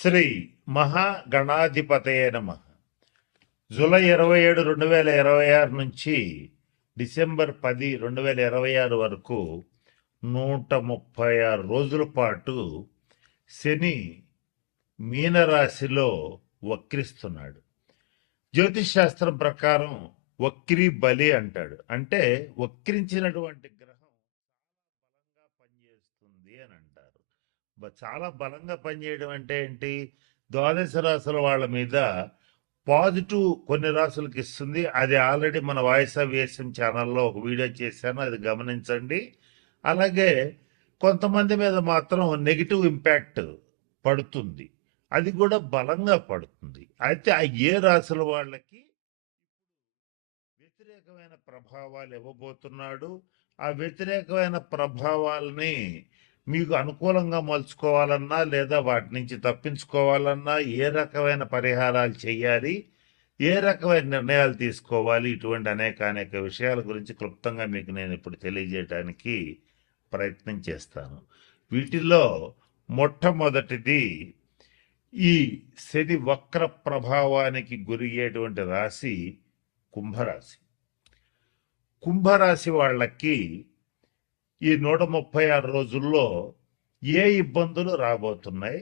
శ్రీ మహాగణాధిపతయే నమః. జూలై 27, 2026 నుంచి డిసెంబర్ 10, 2026 వరకు 136 రోజుల పాటు శని మీనరాశిలో వక్రిస్తున్నాడు. జ్యోతిష్ శాస్త్రం ప్రకారం వక్రీ బలి అంటాడు. అంటే వక్రించినటువంటి గ్రహం బలంగా పనిచేస్తుంది అని అంటారు. చాలా బలంగా పనిచేయడం అంటే ఏంటి? ద్వాదశ రాశుల వాళ్ళ మీద పాజిటివ్ కొన్ని రాసులకు ఇస్తుంది. అది ఆల్రెడీ మన వాయిస్ ఆఫ్ వేసం ఛానల్లో ఒక వీడియో చేశాను, అది గమనించండి. అలాగే కొంతమంది మీద మాత్రం నెగిటివ్ ఇంపాక్ట్ పడుతుంది, అది కూడా బలంగా పడుతుంది. అయితే ఆ ఏ రాశుల వాళ్ళకి వ్యతిరేకమైన ప్రభావాలు ఇవ్వబోతున్నాడు. ఆ వ్యతిరేకమైన ప్రభావాలని మీకు అనుకూలంగా మలుచుకోవాలన్నా లేదా వాటి నుంచి తప్పించుకోవాలన్నా ఏ రకమైన పరిహారాలు చేయాలి, ఏ రకమైన నిర్ణయాలు తీసుకోవాలి, ఇటువంటి అనేక విషయాల గురించి క్లుప్తంగా మీకు నేను ఇప్పుడు తెలియజేయడానికి ప్రయత్నం చేస్తాను. వీటిల్లో మొట్టమొదటిది ఈ శని వక్ర ప్రభావానికి గురయ్యేటువంటి రాశి కుంభరాశి. కుంభరాశి వాళ్ళకి ఈ 136 రోజుల్లో ఏ ఇబ్బందులు రాబోతున్నాయి,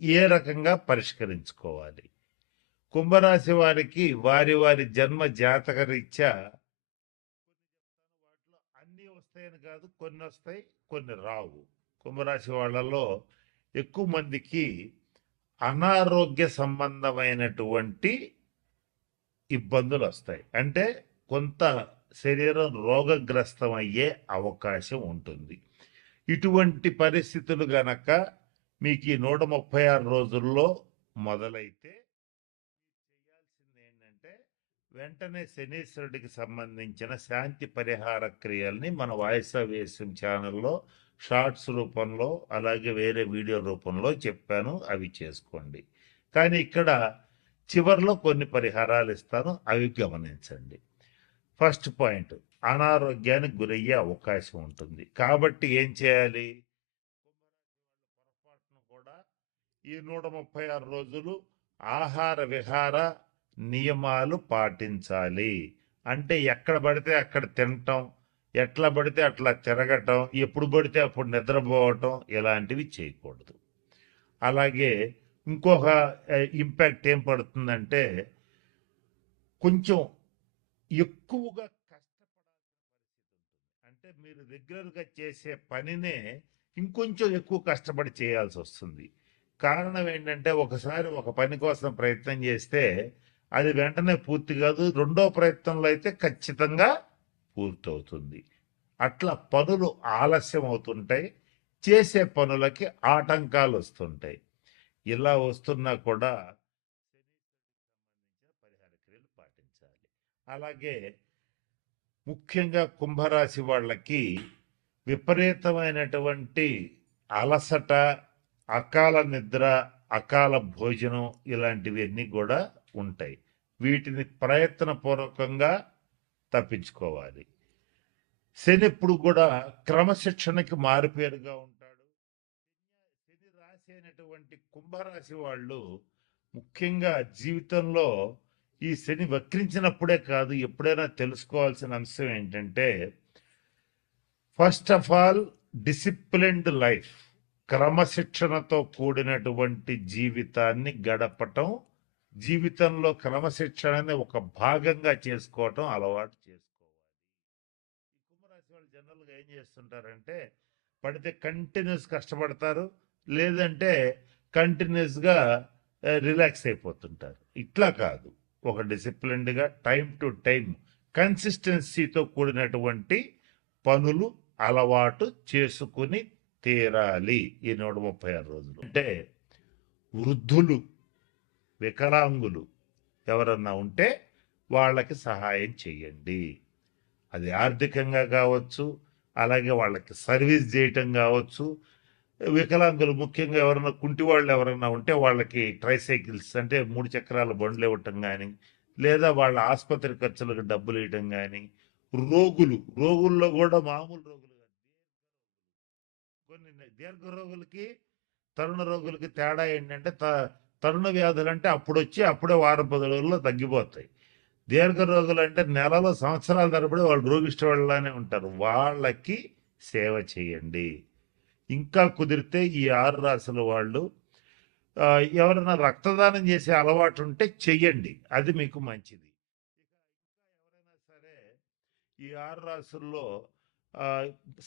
ఏ రకంగా పరిష్కరించుకోవాలి? కుంభరాశి వారికి వారి వారి జన్మ జాతక రీత్యా వాటిలో అన్నీ వస్తాయని కాదు, కొన్ని వస్తాయి, కొన్ని రావు. కుంభరాశి వాళ్ళలో ఎక్కువ మందికి అనారోగ్య సంబంధమైనటువంటి ఇబ్బందులు వస్తాయి. అంటే కొంత శరీరం రోగగ్రస్తమయ్యే అవకాశం ఉంటుంది. ఇటువంటి పరిస్థితులు గనక మీకు ఈ 136 రోజుల్లో మొదలైతే చేయాల్సింది ఏంటంటే వెంటనే శనీశ్వరుడికి సంబంధించిన శాంతి పరిహార క్రియల్ని మన వాయిస్ ఆఫ్ వేసం ఛానల్లో షార్ట్స్ రూపంలో అలాగే వేరే వీడియో రూపంలో చెప్పాను, అవి చేసుకోండి. కానీ ఇక్కడ చివరిలో కొన్ని పరిహారాలు ఇస్తాను, అవి గమనించండి. ఫస్ట్ పాయింట్, అనారోగ్యానికి గురయ్యే అవకాశం ఉంటుంది. కాబట్టి ఏం చేయాలి? పొరపాటును కూడా ఈ 136 రోజులు ఆహార విహార నియమాలు పాటించాలి. అంటే ఎక్కడ పడితే అక్కడ తినటం, ఎట్లా పడితే అట్లా తిరగటం, ఎప్పుడు పడితే అప్పుడు నిద్రపోవటం, ఇలాంటివి చేయకూడదు. అలాగే ఇంకొక ఇంపాక్ట్ ఏం పడుతుందంటే కొంచెం ఎక్కువగా కష్టపడాల్సిన పరిస్థితి ఉంటుంది. అంటే మీరు రెగ్యులర్గా చేసే పనినే ఇంకొంచెం ఎక్కువ కష్టపడి చేయాల్సి వస్తుంది. కారణం ఏంటంటే ఒకసారి ఒక పని కోసం ప్రయత్నం చేస్తే అది వెంటనే పూర్తి కాదు, రెండో ప్రయత్నంలో అయితే ఖచ్చితంగా పూర్తవుతుంది. అట్లా పనులు ఆలస్యం అవుతుంటాయి, చేసే పనులకి ఆటంకాలు వస్తుంటాయి. ఇలా వస్తున్నా కూడా సంబంధించిన పరిహార క్రియలు పాటించాలి. అలాగే ముఖ్యంగా కుంభరాశి వాళ్ళకి విపరీతమైనటువంటి అలసట, అకాల నిద్ర, అకాల భోజనం ఇలాంటివన్నీ కూడా ఉంటాయి. వీటిని ప్రయత్నపూర్వకంగా తప్పించుకోవాలి. శని ఎప్పుడు కూడా క్రమశిక్షణకి మారుపేరుగా ఉంటాడు. శని రాశి అయినటువంటి కుంభరాశి వాళ్ళు ముఖ్యంగా జీవితంలో ఈ శని వక్రించినప్పుడే కాదు, ఎప్పుడైనా తెలుసుకోవాల్సిన అంశం ఏంటంటే first of all disciplined life, క్రమశిక్షణతో కూడినటువంటి జీవితాన్ని గడపటం, జీవితంలో క్రమశిక్షణని ఒక భాగంగా చేసుకోవటం అలవాటు చేసుకోవాలి. ఈ కుంభరాశి వాళ్ళు జనరల్గా ఏం చేస్తుంటారంటే పడితే కంటిన్యూస్ కష్టపడతారు, లేదంటే కంటిన్యూస్గా రిలాక్స్ అయిపోతుంటారు. ఇట్లా కాదు, ఒక డిసిప్లిన్డ్గా టైం టు టైం కన్సిస్టెన్సీతో కూడినటువంటి పనులు అలవాటు చేసుకుని తీరాలి ఈ 136 రోజులు. అంటే వృద్ధులు, వికలాంగులు ఎవరన్నా ఉంటే వాళ్ళకి సహాయం చేయండి. అది ఆర్థికంగా కావచ్చు, అలాగే వాళ్ళకి సర్వీస్ చేయటం కావచ్చు. వికలాంగులు ముఖ్యంగా ఎవరైనా కుంటి వాళ్ళు ఎవరైనా ఉంటే వాళ్ళకి ట్రైసైకిల్స్ అంటే 3 చక్రాల బండ్లు ఇవ్వటం కానీ, లేదా వాళ్ళ ఆసుపత్రి ఖర్చులకు డబ్బులు ఇవ్వటం కానీ, రోగుల్లో కూడా మామూలు రోగులు కాదు, కొన్ని దీర్ఘ రోగులకి తరుణ రోగులకి తేడా ఏంటంటే తరుణ వ్యాధులు అంటే అప్పుడు వచ్చి అప్పుడే వారం 10 రోజుల్లో తగ్గిపోతాయి. దీర్ఘ రోగులు అంటే నెలలు సంవత్సరాల తరబడి వాళ్ళు రోగిష్టి వాళ్ళలానే ఉంటారు. వాళ్ళకి సేవ చేయండి. ఇంకా కుదిరితే ఈ 6 రాసుల వాళ్ళు ఎవరైనా రక్తదానం చేసే అలవాటు ఉంటే చెయ్యండి, అది మీకు మంచిది. ఎవరైనా సరే ఈ 6 రాసుల్లో ఆ,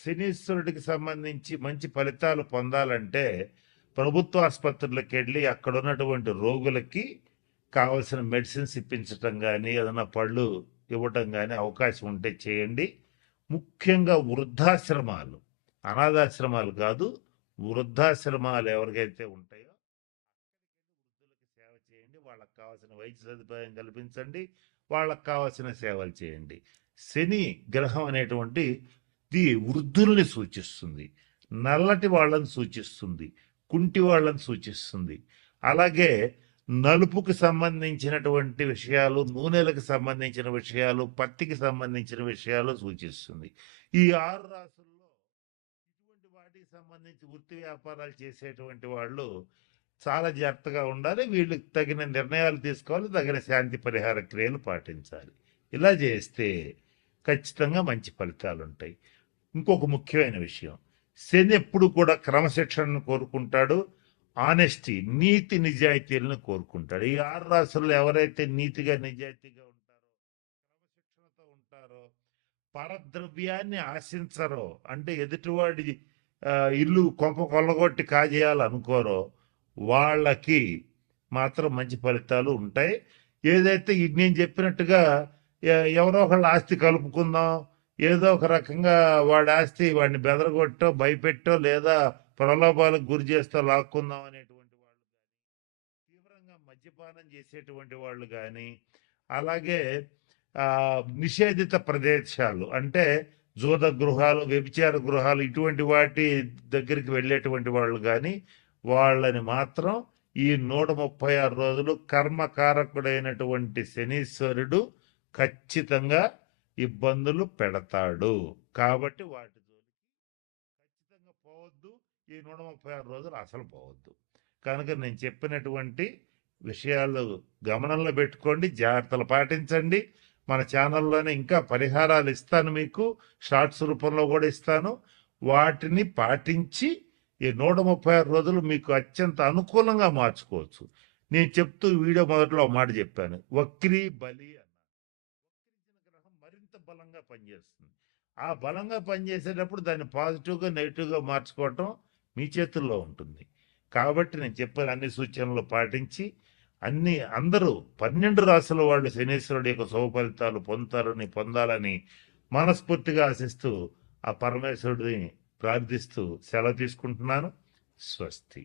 శనీశ్వరుడికి సంబంధించి మంచి ఫలితాలు పొందాలంటే ప్రభుత్వ ఆసుపత్రులకు వెళ్ళి అక్కడ ఉన్నటువంటి రోగులకి కావలసిన మెడిసిన్స్ ఇప్పించటం కానీ ఏదైనా పళ్ళు ఇవ్వటం కానీ అవకాశం ఉంటే చేయండి. ముఖ్యంగా వృద్ధాశ్రమాలు, అనాథాశ్రమాలు కాదు, వృద్ధాశ్రమాలు ఎవరికైతే ఉంటాయో వృద్ధులకి సేవ చేయండి. వాళ్ళకి కావాల్సిన వైద్య సదుపాయం కల్పించండి, వాళ్ళకి కావాల్సిన సేవలు చేయండి. శని గ్రహం అనేటువంటి వృద్ధుల్ని సూచిస్తుంది, నల్లటి వాళ్ళని సూచిస్తుంది, కుంటి వాళ్ళని సూచిస్తుంది. అలాగే నలుపుకి సంబంధించినటువంటి విషయాలు, నూనెలకు సంబంధించిన విషయాలు, పత్తికి సంబంధించిన విషయాలు సూచిస్తుంది. ఈ 6 రాసుల్లో ఇటువంటి వాటికి సంబంధించి వృత్తి వ్యాపారాలు చేసేటువంటి వాళ్ళు చాలా జాగ్రత్తగా ఉండాలి. వీళ్ళకి తగిన నిర్ణయాలు తీసుకోవాలి, తగిన శాంతి పరిహార క్రియలు పాటించాలి. ఇలా చేస్తే ఖచ్చితంగా మంచి ఫలితాలు ఉంటాయి. ఇంకొక ముఖ్యమైన విషయం, శని ఎప్పుడు కూడా క్రమశిక్షణను కోరుకుంటాడు, ఆనెస్టీ, నీతి నిజాయితీలను కోరుకుంటాడు. ఈ 6 రాసుల్లో ఎవరైతే నీతిగా నిజాయితీగా ఉంటారో, క్రమశిక్షణతో ఉంటారో, పరద్రవ్యాన్ని ఆశించరో, అంటే ఎదుటివాడి ఇల్లు కొంప కొల్లగొట్టి కాజేయాలనుకోరో, వాళ్ళకి మాత్రం మంచి ఫలితాలు ఉంటాయి. ఏదైతే నేను చెప్పినట్టుగా ఎవరో ఒకళ్ళ ఆస్తి కలుపుకుందాం, ఏదో ఒక రకంగా వాడి ఆస్తి వాడిని బెదరగొట్టో భయపెట్టో లేదా ప్రలోభాలకు గురి చేస్తూ లాక్కుందాం అనేటువంటి వాళ్ళు కానీ, తీవ్రంగా మద్యపానం చేసేటువంటి వాళ్ళు కానీ, అలాగే నిషేధిత ప్రదేశాలు అంటే జూద గృహాలు, వ్యభిచార గృహాలు, ఇటువంటి వాటి దగ్గరికి వెళ్ళేటువంటి వాళ్ళు కానీ, వాళ్ళని మాత్రం ఈ 136 రోజులు కర్మకారకుడైనటువంటి శనీశ్వరుడు ఖచ్చితంగా ఇబ్బందులు పెడతాడు. కాబట్టి వాటి జోలికి ఖచ్చితంగా పోవద్దు. ఈ 136 రోజులు అసలు పోవద్దు. కనుక నేను చెప్పినటువంటి విషయాలు గమనంలో పెట్టుకోండి, జాగ్రత్తలు పాటించండి. మన ఛానల్లోనే ఇంకా పరిహారాలు ఇస్తాను, మీకు షార్ట్స్ రూపంలో కూడా ఇస్తాను. వాటిని పాటించి ఈ 136 రోజులు మీకు అత్యంత అనుకూలంగా మార్చుకోవచ్చు. నేను చెప్తూ వీడియో మొదట్లో ఒక మాట చెప్పాను, వక్రీ బలి అన్నాను. వక్రించిన గ్రహం మరింత బలంగా పనిచేస్తుంది. ఆ బలంగా పనిచేసేటప్పుడు దాన్ని పాజిటివ్గా నెగిటివ్గా మార్చుకోవటం మీ చేతుల్లో ఉంటుంది. కాబట్టి నేను చెప్పిన అన్ని సూచనలు పాటించి అందరూ 12 రాసుల వాళ్ళు శనీశ్వరుడి యొక్క శుభ ఫలితాలు పొందాలని మనస్ఫూర్తిగా ఆశిస్తూ ఆ పరమేశ్వరుడిని ప్రార్థిస్తూ సెలవు తీసుకుంటున్నాను. స్వస్తి.